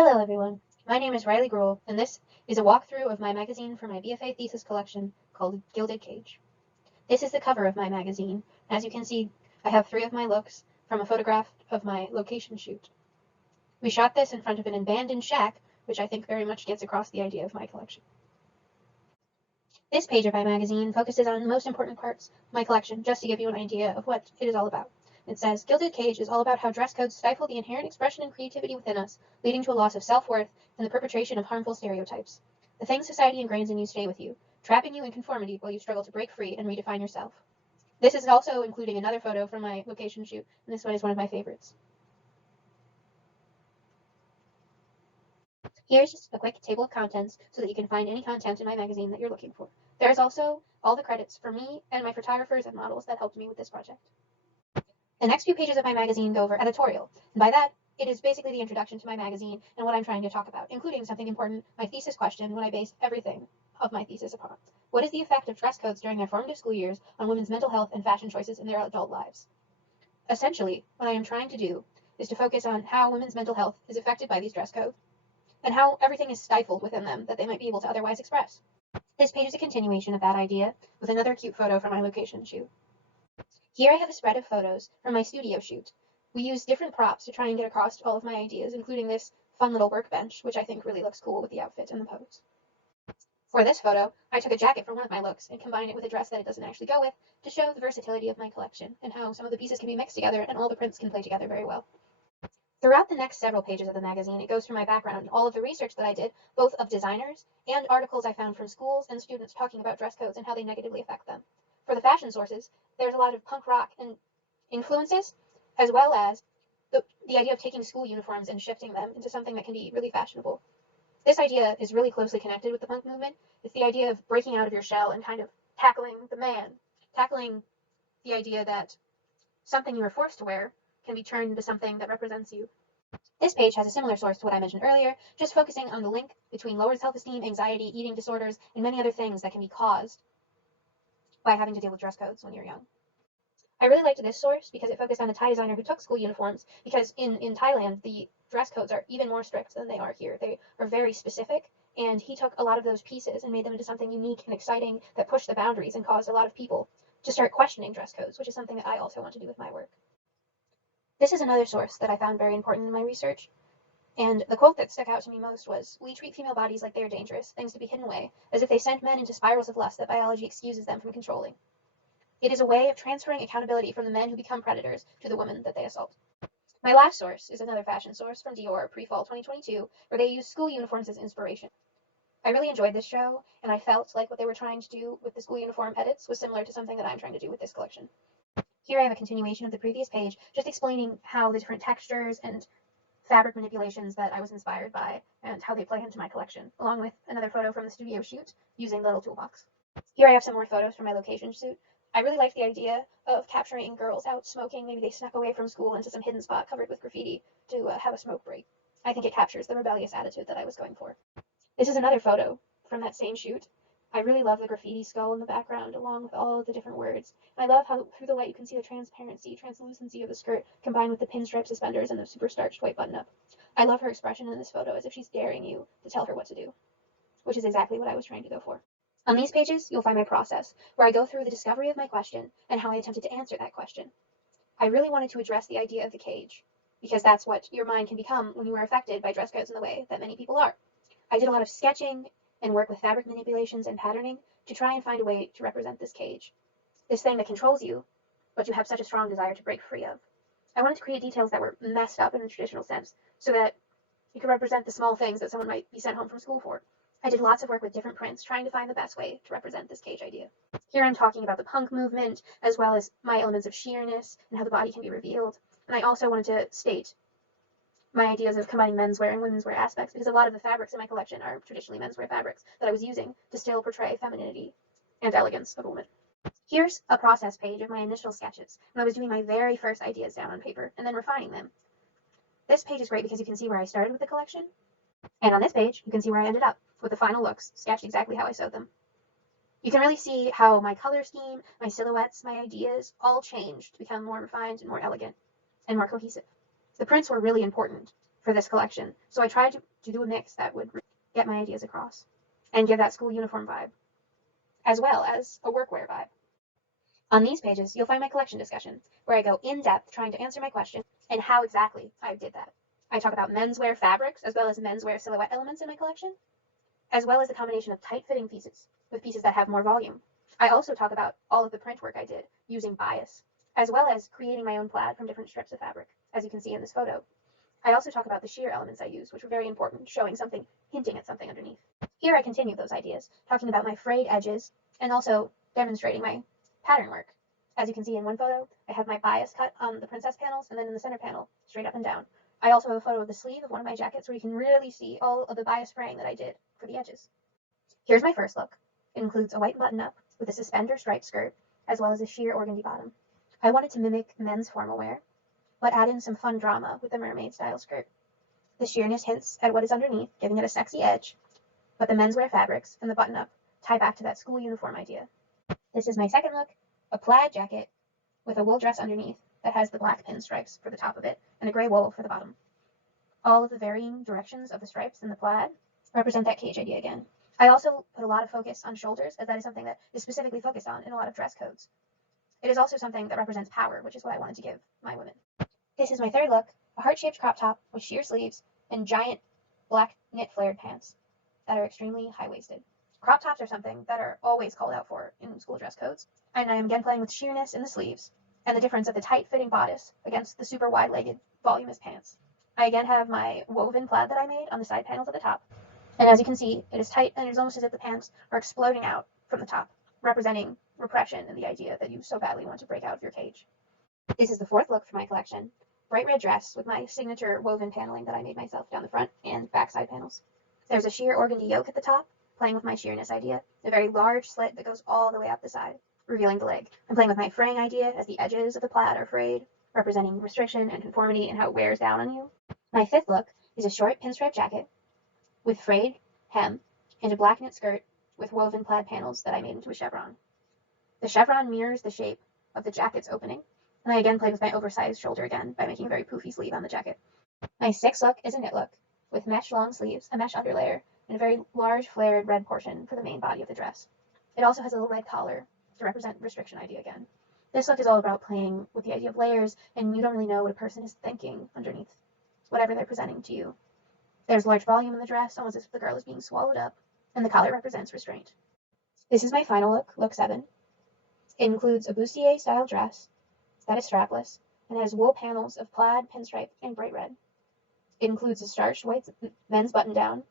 Hello everyone, my name is Riley Gruhl, and this is a walkthrough of my magazine for my BFA thesis collection called Gilded Cage. This is the cover of my magazine. As you can see, I have 3 of my looks from a photograph of my location shoot. We shot this in front of an abandoned shack, which I think very much gets across the idea of my collection. This page of my magazine focuses on the most important parts of my collection, just to give you an idea of what it is all about. It says, Gilded Cage is all about how dress codes stifle the inherent expression and creativity within us, leading to a loss of self-worth and the perpetration of harmful stereotypes. The things society ingrains in you stay with you, trapping you in conformity while you struggle to break free and redefine yourself. This is also including another photo from my location shoot, and this one is one of my favorites. Here's just a quick table of contents so that you can find any content in my magazine that you're looking for. There's also all the credits for me and my photographers and models that helped me with this project. The next few pages of my magazine go over editorial, and by that, it is basically the introduction to my magazine and what I'm trying to talk about, including something important, my thesis question, what I based everything of my thesis upon. What is the effect of dress codes during their formative school years on women's mental health and fashion choices in their adult lives? Essentially, what I am trying to do is to focus on how women's mental health is affected by these dress codes, and how everything is stifled within them that they might be able to otherwise express. This page is a continuation of that idea, with another cute photo from my location shoot. Here I have a spread of photos from my studio shoot. We use different props to try and get across all of my ideas, including this fun little workbench, which I think really looks cool with the outfit and the pose. For this photo, I took a jacket from one of my looks and combined it with a dress that it doesn't actually go with to show the versatility of my collection and how some of the pieces can be mixed together and all the prints can play together very well. Throughout the next several pages of the magazine, it goes through my background, all of the research that I did, both of designers and articles I found from schools and students talking about dress codes and how they negatively affect them. For the fashion sources, there's a lot of punk rock and influences, as well as the idea of taking school uniforms and shifting them into something that can be really fashionable. This idea is really closely connected with the punk movement. It's the idea of breaking out of your shell and kind of tackling the man, tackling the idea that something you were forced to wear can be turned into something that represents you. This page has a similar source to what I mentioned earlier, just focusing on the link between lowered self-esteem, anxiety, eating disorders, and many other things that can be caused by having to deal with dress codes when you're young. I really liked this source because it focused on a Thai designer who took school uniforms, because in Thailand, the dress codes are even more strict than they are here. They are very specific, and he took a lot of those pieces and made them into something unique and exciting that pushed the boundaries and caused a lot of people to start questioning dress codes, which is something that I also want to do with my work. This is another source that I found very important in my research, and the quote that stuck out to me most was, "We treat female bodies like they are dangerous, things to be hidden away, as if they send men into spirals of lust that biology excuses them from controlling. It is a way of transferring accountability from the men who become predators to the women that they assault." My last source is another fashion source from Dior pre-fall 2022, where they used school uniforms as inspiration. I really enjoyed this show, and I felt like what they were trying to do with the school uniform edits was similar to something that I'm trying to do with this collection. Here I have a continuation of the previous page, just explaining how the different textures and fabric manipulations that I was inspired by and how they play into my collection, along with another photo from the studio shoot using the little toolbox. Here I have some more photos from my location shoot. I really liked the idea of capturing girls out smoking. Maybe they snuck away from school into some hidden spot covered with graffiti to have a smoke break. I think it captures the rebellious attitude that I was going for. This is another photo from that same shoot. I really love the graffiti skull in the background, along with all of the different words. And I love how through the light you can see the translucency of the skirt combined with the pinstripe suspenders and the super starched white button-up. I love her expression in this photo, as if she's daring you to tell her what to do, which is exactly what I was trying to go for. On these pages, you'll find my process, where I go through the discovery of my question and how I attempted to answer that question. I really wanted to address the idea of the cage, because that's what your mind can become when you are affected by dress codes in the way that many people are. I did a lot of sketching and work with fabric manipulations and patterning to try and find a way to represent this cage, this thing that controls you, but you have such a strong desire to break free of. I wanted to create details that were messed up in the traditional sense, so that you could represent the small things that someone might be sent home from school for. I did lots of work with different prints, trying to find the best way to represent this cage idea. Here I'm talking about the punk movement, as well as my elements of sheerness and how the body can be revealed. And I also wanted to state my ideas of combining menswear and womenswear aspects, because a lot of the fabrics in my collection are traditionally menswear fabrics that I was using to still portray femininity and elegance of a woman. Here's a process page of my initial sketches, when I was doing my very first ideas down on paper and then refining them. This page is great because you can see where I started with the collection, and on this page, you can see where I ended up, with the final looks sketched exactly how I sewed them. You can really see how my color scheme, my silhouettes, my ideas all changed to become more refined and more elegant and more cohesive. The prints were really important for this collection, so I tried to do a mix that would get my ideas across and give that school uniform vibe, as well as a workwear vibe. On these pages, you'll find my collection discussion, where I go in depth trying to answer my question and how exactly I did that. I talk about menswear fabrics as well as menswear silhouette elements in my collection, as well as the combination of tight-fitting pieces with pieces that have more volume. I also talk about all of the print work I did using bias, as well as creating my own plaid from different strips of fabric, as you can see in this photo. I also talk about the sheer elements I used, which were very important, showing something, hinting at something underneath. Here I continue those ideas, talking about my frayed edges and also demonstrating my pattern work. As you can see in one photo, I have my bias cut on the princess panels, and then in the center panel, straight up and down. I also have a photo of the sleeve of one of my jackets where you can really see all of the bias fraying that I did for the edges. Here's my first look. It includes a white button-up with a suspender striped skirt, as well as a sheer organdy bottom. I wanted to mimic men's formal wear, but add in some fun drama with the mermaid-style skirt. The sheerness hints at what is underneath, giving it a sexy edge, but the menswear fabrics and the button-up tie back to that school uniform idea. This is my second look, a plaid jacket with a wool dress underneath that has the black pinstripes for the top of it and a gray wool for the bottom. All of the varying directions of the stripes in the plaid represent that cage idea again. I also put a lot of focus on shoulders, as that is something that is specifically focused on in a lot of dress codes. It is also something that represents power, which is what I wanted to give my women. This is my third look, a heart-shaped crop top with sheer sleeves and giant black knit flared pants that are extremely high-waisted. Crop tops are something that are always called out for in school dress codes, and I am again playing with sheerness in the sleeves and the difference of the tight-fitting bodice against the super wide-legged, voluminous pants. I again have my woven plaid that I made on the side panels at the top, and as you can see, it is tight and it is almost as if the pants are exploding out from the top, representing repression and the idea that you so badly want to break out of your cage. This is the fourth look for my collection, bright red dress with my signature woven paneling that I made myself down the front and back side panels. There's a sheer organdy yoke at the top, playing with my sheerness idea, a very large slit that goes all the way up the side, revealing the leg. I'm playing with my fraying idea as the edges of the plaid are frayed, representing restriction and conformity and how it wears down on you. My fifth look is a short pinstripe jacket with frayed hem and a black knit skirt with woven plaid panels that I made into a chevron. The chevron mirrors the shape of the jacket's opening, and I again played with my oversized shoulder again by making a very poofy sleeve on the jacket. My sixth look is a knit look with mesh long sleeves, a mesh underlayer, and a very large flared red portion for the main body of the dress. It also has a little red collar to represent restriction idea again. This look is all about playing with the idea of layers, and you don't really know what a person is thinking underneath whatever they're presenting to you. There's large volume in the dress, almost as if the girl is being swallowed up, and the collar represents restraint. This is my final look, look 7. It includes a bustier-style dress that is strapless and has wool panels of plaid, pinstripe, and bright red. It includes a starched white men's button-down,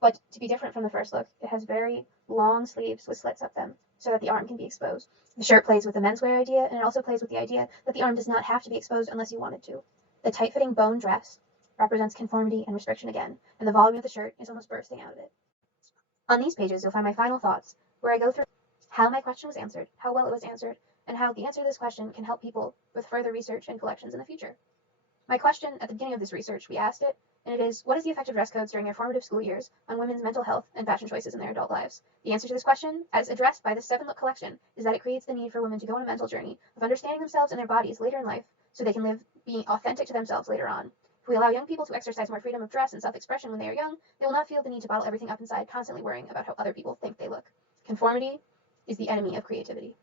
but to be different from the first look, it has very long sleeves with slits up them so that the arm can be exposed. The shirt plays with the menswear idea, and it also plays with the idea that the arm does not have to be exposed unless you wanted to. The tight-fitting bone dress represents conformity and restriction again, and the volume of the shirt is almost bursting out of it. On these pages, you'll find my final thoughts, where I go through how my question was answered, how well it was answered, and how the answer to this question can help people with further research and collections in the future. My question at the beginning of this research, we asked it, and it is, what is the effect of dress codes during their formative school years on women's mental health and fashion choices in their adult lives? The answer to this question, as addressed by this 7-look collection, is that it creates the need for women to go on a mental journey of understanding themselves and their bodies later in life so they can live being authentic to themselves later on. If we allow young people to exercise more freedom of dress and self-expression when they are young, they will not feel the need to bottle everything up inside, constantly worrying about how other people think they look. Conformity is the enemy of creativity.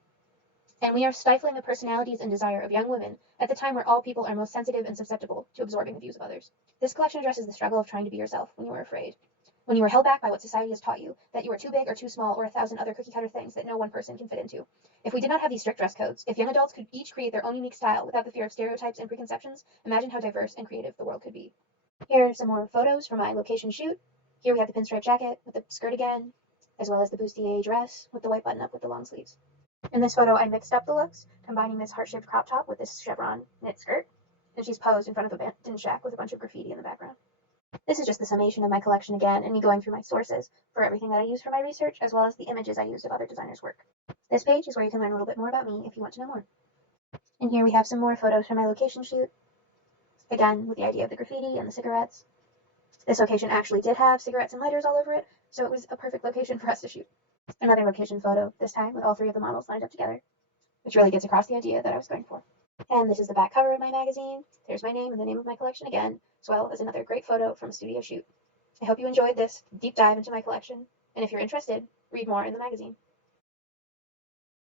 And we are stifling the personalities and desire of young women at the time where all people are most sensitive and susceptible to absorbing the views of others. This collection addresses the struggle of trying to be yourself when you were afraid, when you were held back by what society has taught you, that you are too big or too small or 1,000 other cookie-cutter things that no one person can fit into. If we did not have these strict dress codes, if young adults could each create their own unique style without the fear of stereotypes and preconceptions, imagine how diverse and creative the world could be. Here are some more photos from my location shoot. Here we have the pinstripe jacket with the skirt again, as well as the bustier dress with the white button-up with the long sleeves. In this photo, I mixed up the looks, combining this heart-shaped crop top with this chevron knit skirt, and she's posed in front of a abandoned shack with a bunch of graffiti in the background. This is just the summation of my collection again, and me going through my sources for everything that I used for my research, as well as the images I used of other designers' work. This page is where you can learn a little bit more about me if you want to know more. And here we have some more photos from my location shoot, again with the idea of the graffiti and the cigarettes. This location actually did have cigarettes and lighters all over it, so it was a perfect location for us to shoot. Another location photo, this time with all 3 of the models lined up together, which really gets across the idea that I was going for. And this is the back cover of my magazine. There's my name and the name of my collection again, as well as another great photo from a studio shoot. I hope you enjoyed this deep dive into my collection, and if you're interested, read more in the magazine.